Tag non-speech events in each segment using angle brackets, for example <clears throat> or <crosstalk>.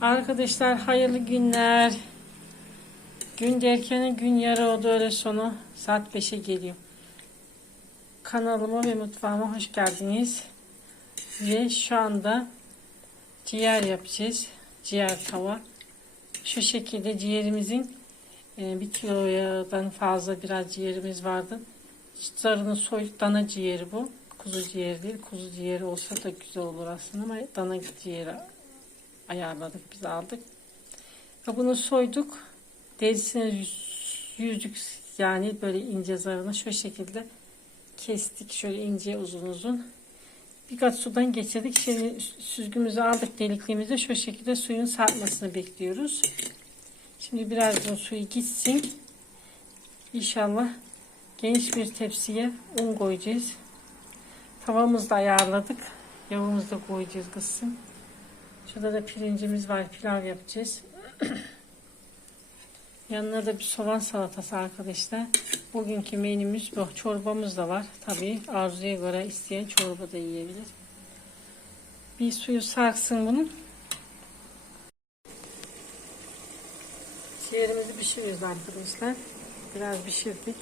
Arkadaşlar hayırlı günler. Gün derken gün yarı oldu öyle sonu. Saat 5'e geliyor. Kanalıma ve mutfağıma hoş geldiniz. Ve şu anda ciğer yapacağız. Ciğer tava. Şu şekilde ciğerimizin e, bir kilodan fazla biraz ciğerimiz vardı. Zarını soyduk. Dana ciğeri bu. Kuzu ciğeri değil. Kuzu ciğeri olsa da güzel olur aslında ama dana ciğeri ayarladık. Biz aldık. Ve bunu soyduk. Derisini yüz- yüzdük yani böyle ince zarını şu şekilde kestik. Şöyle ince uzun uzun. Birkaç sudan geçirdik. Şimdi süzgümüzü aldık delikliğimize. Şu şekilde suyun sarkmasını bekliyoruz. Şimdi birazdan suyu gitsin. İnşallah geniş bir tepsiye un koyacağız. Tavamızı da ayarladık. Yağımızı da koyacağız kızım. Şurada da pirincimiz var. Pilav yapacağız. <clears throat> Yanına da bir soğan salatası arkadaşlar. Bugünkü menümüz bu. Çorbamız da var. Tabii arzuya göre isteyen çorba da yiyebilir. Bir suyu sarksın bunun. Ciğerimizi pişiriyoruz arkadaşlar. Biraz pişirdik.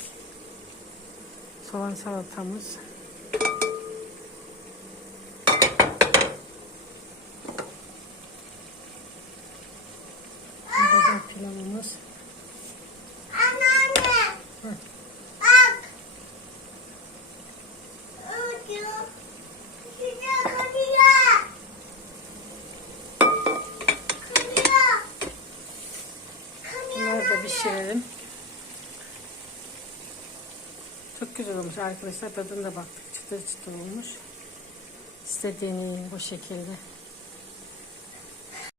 Soğan salatamız. Burada da pilavımız. Anneanne. Bak. Ucu. Şurada kalıyor. Kalıyor. Bunları da pişirelim. Çok güzel olmuş arkadaşlar. Tadına da baktık. Çıtır çıtır olmuş. Size deneyin bu şekilde.